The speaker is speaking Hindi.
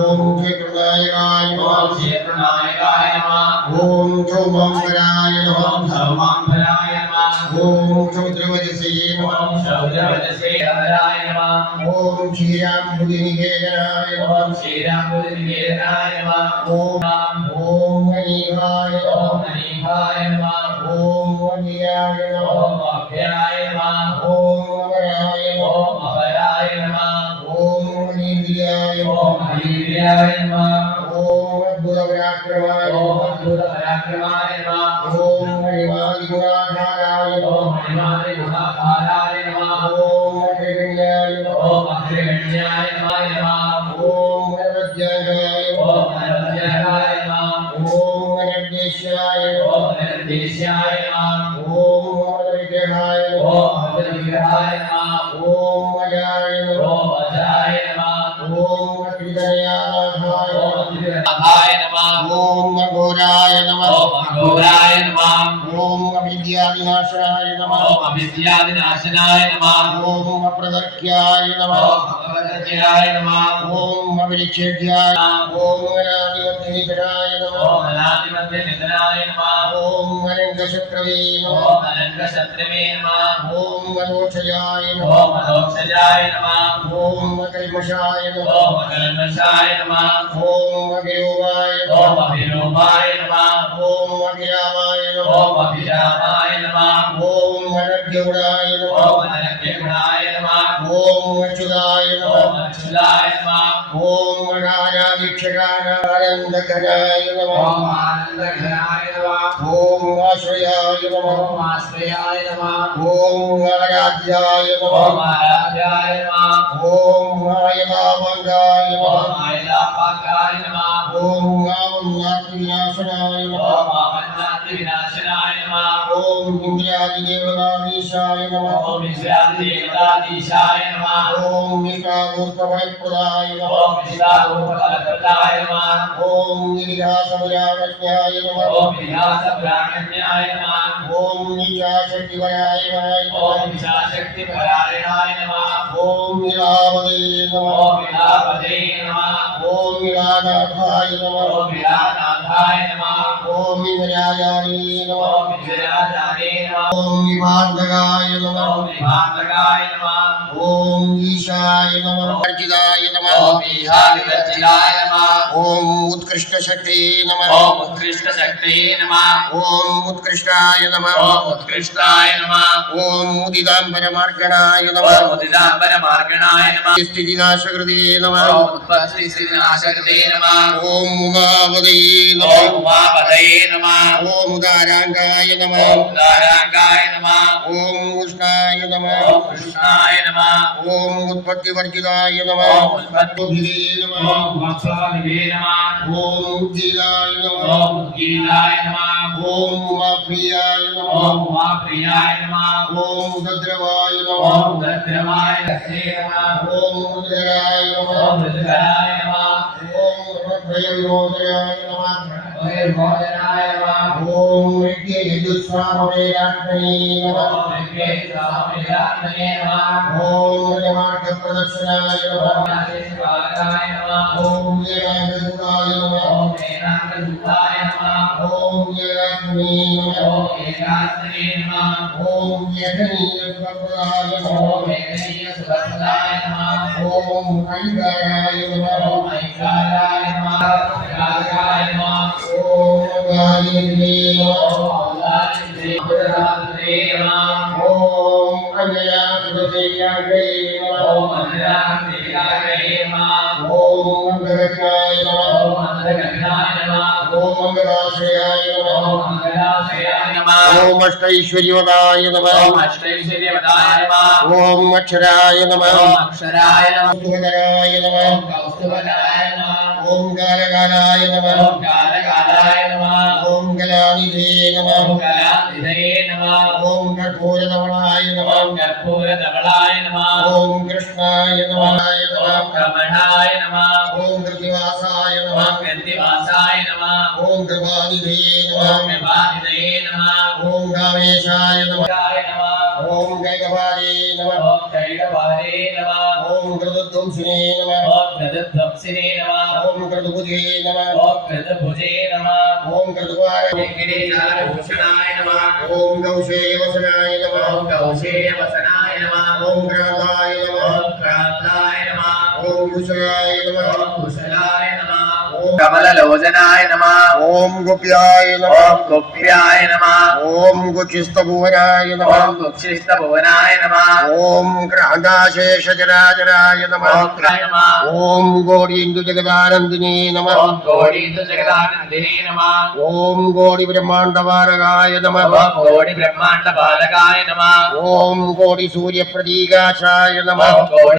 ओम क्षेत्रनायकाय नमः। ओम क्षेत्रनायकाय नमः। ओम क्षौमांबराय नमः। ओम क्षौमांबराय नमः। ओम क्षौद्रवजसे नमः। ओम क्षौद्रवजसे नमः। ओम क्षीराम्बुधिनिकेतनाय नमः। ओम क्षीराम्बुधिनिकेतनाय नमः। ओम मणिहाय नमः। ओम मणिहाय नमः। ओम अभयाय नमः। ओम अभयाय नमः। ओम अमराय नमः। ओम अभयाय नमः। ओम मणिन्द्रियाय नमः। ओम मणिन्द्रियाय नमः। ओम अद्भुतपराक्रमाय नमः। ओम अद्भुतपराक्रमाय नमः। ओम मणिमादिगुणाधाराय नमः। ओम मणिमादिगुणाधाराय नमः। ओम अग्रगण्याय नमः। ओम अग्रगण्याय नमः। ओम अनवद्याय नमः। ओम अनवद्याय नमः। ओम अनर्देश्याय नमः। ओम अनर्देश्याय नमः। ओम अमरविग्रहाय नमः। ओम अमरविग्रहाय नमः। ओम अजाय नमः। ओम अजाय नमः। ओम अत्रितनयानाथाय ओम नमः। अत्रितनयानाथाय नमः। ओम अघोराय नमः। ओम अघोराय नमः। ओम अविद्याविनाशनाय नमः। ओम अविद्याविनाशनाय नमः। ओम अप्रदर्क्याय नमः। ओम अप्रदर्क्याय नमः। ओम अविच्छेद्याय नमः। ओम अनादिमध्यनिधनाय नमः। ओम अनादिमध्यनिधनाय नमः। ओम अनंतशत्रवे नमः। ओम अनंतशत्रवे नमः। ओम मनोक्षयाय नमः। ओम मनोक्षयाय नमः। ओम अकल्मषाय नमः। ओम अकल्मषाय नमः। ओम अभिरूपाय नमः। ओम अभिरूपाय नमः। ओम अभिरामाय नमः। ओम अभिरामाय नमः। ओम अनर्घ्यगुणाय नमः। ओम अनर्घ्यगुणाय नमः। ओम अच्युताय नमः। ओम अच्युताय नमः। ओम अनादिवीक्षकानन्दघनाय नमः। ओम आनन्दघनाय नमः। ओम आश्रयाय नमः। ओम आश्रयाय नमः। ओम आराध्याय नमः। ओम आराध्याय नमः। ओम आयदाभंगाय नमः। ओम आयदाभंगाय नमः। ओम आवन्नातिविनाशनाय नमः। ओम आवन्नातिविनाशनाय नमः। ओम इंद्रादिदेवताधीशाय नमः। ओम इंद्रादिदेवताधीशाय नमः। ओम विष्णागोत्रफलप्रदाय नमः। ओम विष्णागोत्रफलप्रदाय नमः। ओम निरासमयावज्ञाय नमः। ओम विलासब्राह्मण्याय नमः। ओम निजाशक्तिवराय नमः। ओम निजाशक्तिपरायणाय नमः। ओम नीलावदे नमः। ओम नीलावदे नमः। ओम नीलानाथाय नमः। ओम नीलानाथाय नमः। ओम विराजाय नमः। ओम विराजाय नमः। ओम विभागगाय नमः। ओम विभागगाय नमः। ओम ईशाय नमः। वर्जिताय नमः। ओम ईशानिवर्जिताय नमः। ओम उत्कृष्ट शक्ति नमः। ओम उत्कृष्ट शक्ति नमः। ओम उत्कृष्टाय नमः। ओम उत्कृष्टाय नमः। ओम उदितांबरमार्गणाय नमः। ओम उदितांबरमार्गणाय नमः। स्थितिनाशकृते नमः। ओम उत्पत्तिस्थितिनाशकृते नमः। ओम उमावदे नमः। ओम उमापतये नमः। ओम उदारांगाय नमः। ओम उदारांगाय नमः। ओम उष्णाय नमः। ओम कृष्णाय नमः। ओम उत्पत्तिवर्जिताय नमः। ओम उत्पत्तिविदे नमः। ओम वत्सविदे नमः। ओम उद्गीताय नमः। ओम उद्गीताय नमः। ओम उमाप्रियाय नमः। ओम उमाप्रियाय नमः। ओम उदद्रवाय नमः। ओम उदद्रवाय नमः। ओम उदराय नमः। ओम उदराय नमः। ओम भयविमोचनाय नमः। भयविमोचनाय नमः। ओम यज्ञयुष्मामवेदात्मने नमः। ओम यज्ञेश्वराय नमः। ओम यमार्गप्रदक्षिणाय नमः। ओम नागेश्वराय नमः। ओम येनागदूताय नमः। ओम वेदान्तदूताय नमः। ओम येनात्मने नमः। ओम एकात्मने नमः। ओम येकनीयसुखप्रदाय नमः। ओम एकनीयसुखप्रदाय नमः। ओम ऐकाराय नमः। ओम ऐकाराय नमः। ऐकाराय नमः। ओम गायत्रे नमः। ओम गायत्रे नमः। ओम अनयाकृतेयाग्रे नमः। ओम अनयाकृतेयाग्रे नमः। ओम अंगरत्नाय नमः। ओम अंगरत्नाय नमः। ओम अंगराश्रयाय नमः। ओम अंगराश्रयाय नमः। ओम अष्टैश्वर्यवदाय नमः। ओम अष्टैश्वर्यवदाय नमः। ओम अक्षराय नमः। ओम अक्षराय नमः। कौस्तुभधराय नमः। ओम कौस्तुभधराय नमः। ओम गारगाराय नमः। ओम गारगाराय नमः। ओम गलानिधे नमः। ओम गलानिधये नमः। ओम कर्पूरधवलाय नमः। ओम कर्पूरधवलाय नमः। ओम कृष्णाय नमः। ओम रमणाय नमः। ओम कृतिवासाय ओम नमः। कृत्तिवासाय नमः। ओम कृपानिधे ओम नमः। कृपानिधये नमः। ओम कामेशाय नमः। ओम ओम गैगवारे नमः। कैटभारे नमः। ఓం కృతధ్వంసినే నమః ఓం కృతధ్వంసినే నమః ఓం కృతభుజే నమః ఓం కృతభుజే నమః ఓం కృతవార గిరిజారభూషణాయ నమః ఓం గౌషేయవసనాయ నమః ఓం కౌశేయవసనాయ నమః ఓం క్రాంతాయ నమః ఓం క్రాంతాయ నమః ఓం కుశలాయ నమః ఓం కుశలాయ నమః ఓం కమలలోచనాయ నమః ఓం గోప్యాయ నమః ఓం గోప్యాయ నమః ఓం గుచిస్తభువనాయ నమః ఓం గుక్షిష్టభువనాయ నమః ఓం క్రాంతాశేషజరాజరాయ నమః ఓం క్రాయ నమః ఓం గోడీందు జగదానందినే నమః ఓం గోడీందు జగదానందినే నమః ఓం గోడి బ్రహ్మాండవారగాయ నమః ఓం గోడి బ్రహ్మాండ బాలకాయ నమః ఓం గోడి సూర్యప్రదీకాశాయ నమః ఓం గోడి